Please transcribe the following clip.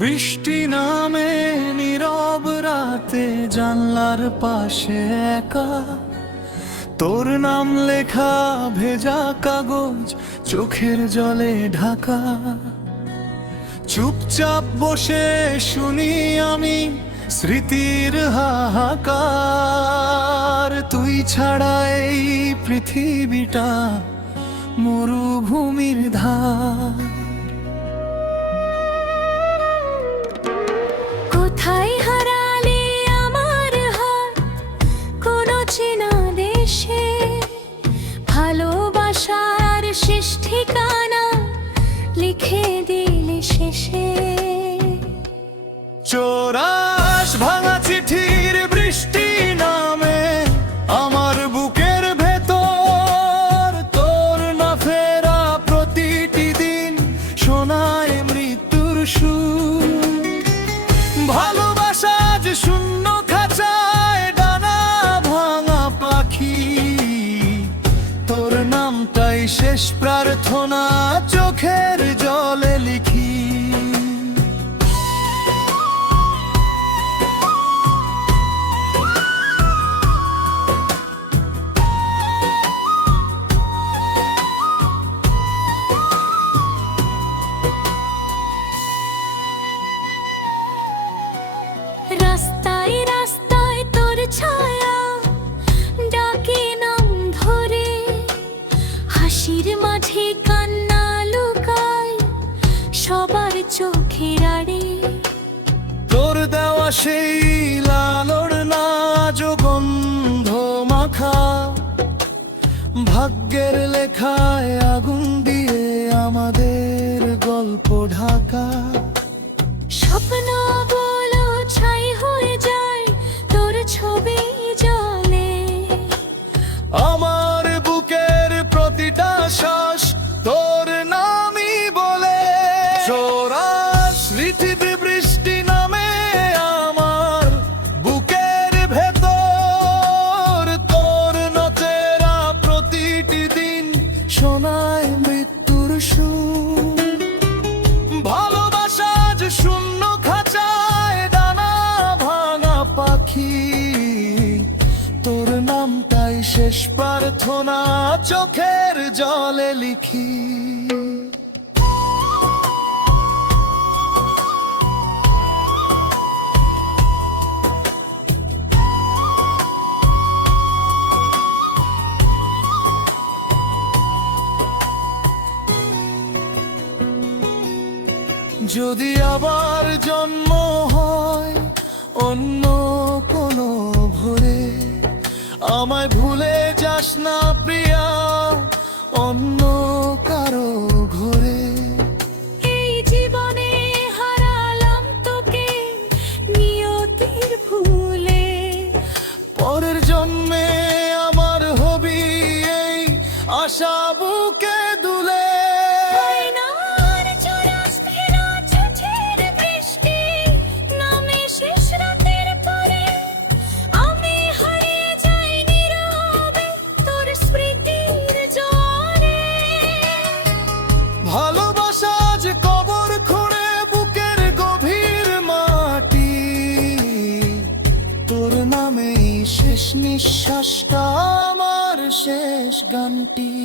বৃষ্টি নামে নীরব রাতে জানলার পাশে একা। তোর নাম লেখা ভেজা কাগজ চোখের জলে ঢাকা। চুপচাপ বসে শুনি আমি স্মৃতির হাহাকার। তুই ছাড়া এই পৃথিবীটা মরুভূমির ধার। ঠিকানা লিখে দিলে শেষে। চোরাস ভাঙা চিঠির রাস্তায় রাস্তায় তোর ছায়া ডাকে নাম ধরে। হাসির মাঝে কান্না লুকায় সবার চোখের তোর দেওয়া সেই লালর গন্ধ মাখা। ভাগ্যের লেখায় আগুন দিয়ে আমাদের গল্প ঢাকা। শোনায় মৃত্যুর সুর। ভালোবাসা যে শূন্য খাঁচায় ডানা ভাঙা পাখি। তোর নামটাই শেষ প্রার্থনা, চোখের জলে লিখি। যদি আবার জন্ম হয় অন্য কোনো ভোরে আমায় ভুলে যাস না প্রিয়া অন্য কারও ঘরে। এই জীবনে হারালাম তোকে নিয়তির ভুলে। পরের জন্মে আমার হবি এই আশা বুকে নিঃশ্বাসটা আমার শেষ গানটি।